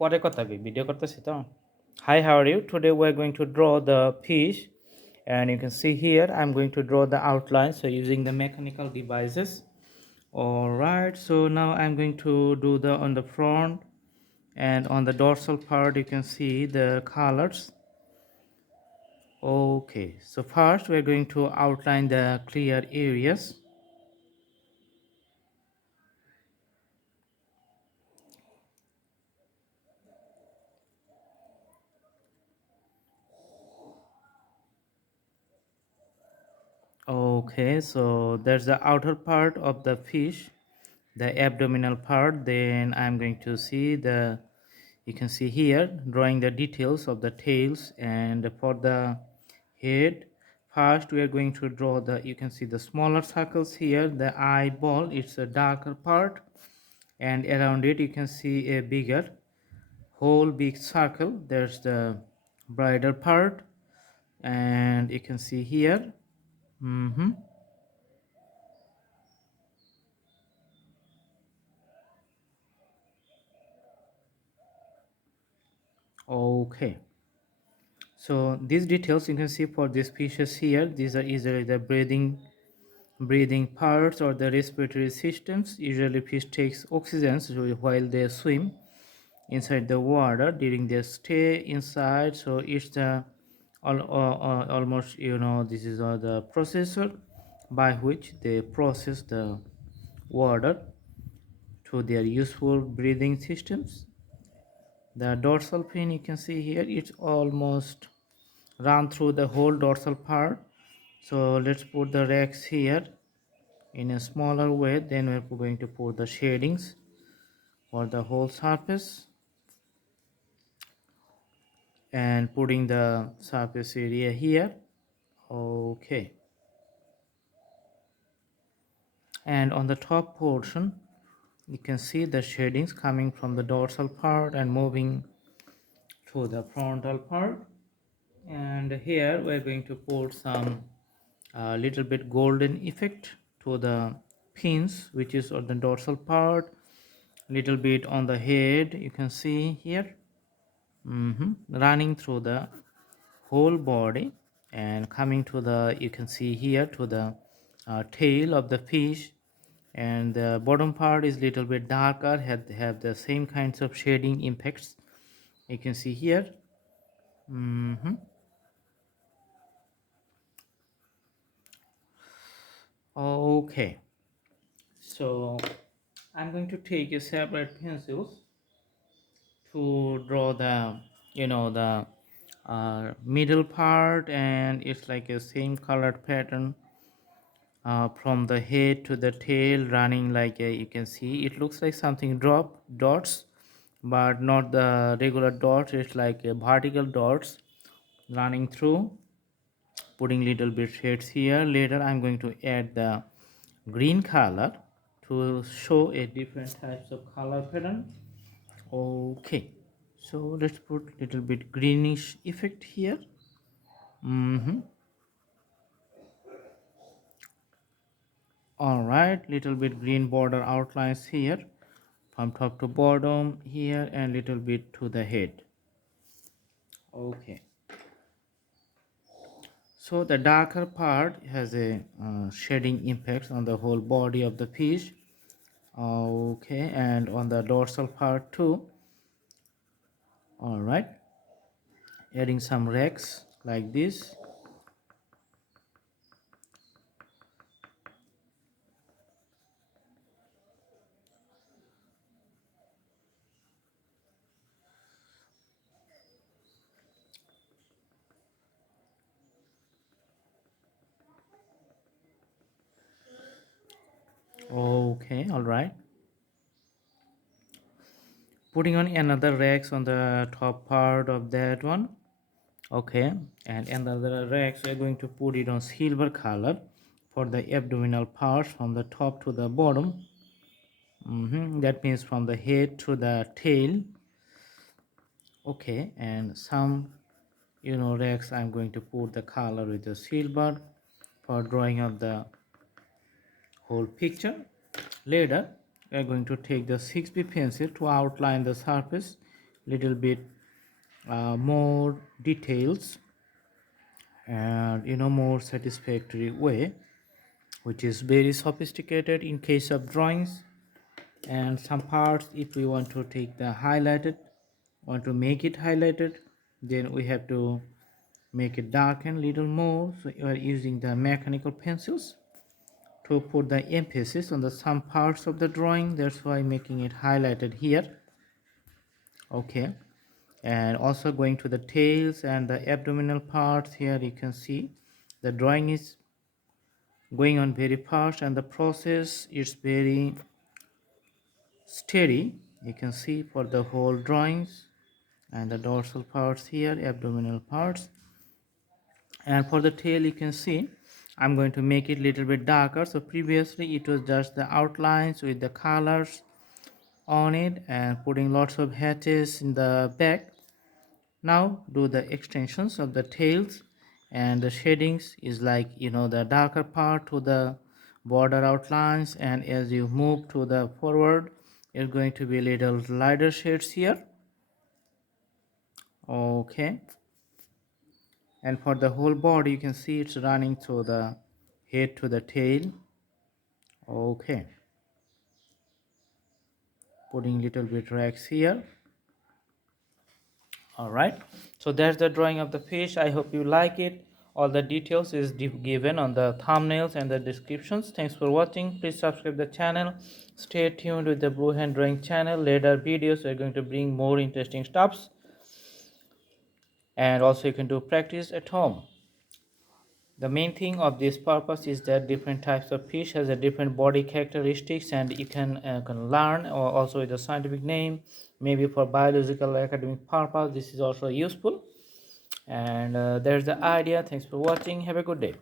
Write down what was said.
পরে কথা B video করতেছি তো Hi, how are you? Today we're going to draw the fish, and you can see here I'm going to draw the outline, so using the mechanical devices. Alright, so now I'm going to do the on the front, and on the dorsal part you can see the colors. Okay, so first we're going to outline the clear areas. Okay, so there's the outer part of the fish, the abdominal part. Then I'm going to see the, you can see here, drawing the details of the tails. And for the head, first we are going to draw the, you can see the smaller circles here, the eyeball, it's a darker part, and around it you can see a bigger whole big circle. There's the brighter part, and you can see here. Okay, so these details you can see for these fishes here, these are easily the breathing parts or the respiratory systems. Usually fish takes oxygen while they swim inside the water during their stay inside. So it's the almost, you know, this is the processor by which they process the water to their useful breathing systems. The dorsal fin you can see here, it's almost run through the whole dorsal part. So let's put the racks here in a smaller way. Then we're going to put the shadings for the whole surface, and putting the surface area here. Okay, and on the top portion you can see the shadings coming from the dorsal part and moving to the frontal part. And here we're going to put some little bit golden effect to the fins, which is on the dorsal part, little bit on the head, you can see here. Running through the whole body and coming to the, you can see here, to the tail of the fish. And the bottom part is little bit darker, have the same kinds of shading impacts, you can see here. Okay, so I'm going to take a separate pencils to draw the, you know, the middle part, and it's like a same colored pattern from the head to the tail, running like a, you can see it looks like something dots, but not the regular dots, it's like a vertical dots running through, putting little bit shades here. Later I'm going to add the green color to show a different types of color pattern. Okay, so let's put little bit greenish effect here. All right, little bit green border outlines here from top to bottom here, and little bit to the head. Okay, so the darker part has a shading impacts on the whole body of the fish. Okay, and on the dorsal part too. All right, adding some racks like this. Okay, all right, putting on another racks on the top part of that one. Okay, and another racks we're going to put it on silver color for the abdominal parts from the top to the bottom. That means from the head to the tail. Okay, and some, you know, racks I'm going to put the color with the silver for drawing up the whole picture. Later we are going to take the 6B pencil to outline the surface little bit more details and more satisfactory way, which is very sophisticated in case of drawings. And some parts, if we want to take the highlighted, want to make it highlighted, then we have to make it darken little more. So you are using the mechanical pencils to put the emphasis on the some parts of the drawing. That's why making it highlighted here. Okay, and also going to the tails and the abdominal parts. Here you can see the drawing is going on very fast and the process is very steady. You can see for the whole drawings and the dorsal parts here, abdominal parts. And for the tail, you can see I'm going to make it a little bit darker. So previously it was just the outlines with the colors on it and putting lots of hatches in the back. Now do the extensions of the tails, and the shadings is like the darker part to the border outlines, and as you move to the forward it's going to be little lighter shades here. Okay, and for the whole body you can see it's running through the head to the tail. Okay, putting little bit rags here. All right, so that's the drawing of the fish. I hope you like it. All the details is given on the thumbnails and the descriptions. Thanks for watching. Please subscribe the channel. Stay tuned with the Blue Hand Drawing channel. Later videos are going to bring more interesting stuffs, and also you can do practice at home. The main thing of this purpose is that different types of fish has a different body characteristics, and you can learn, or also with a scientific name, maybe for biological academic purpose. This is also useful, and there's the idea. Thanks for watching. Have a good day.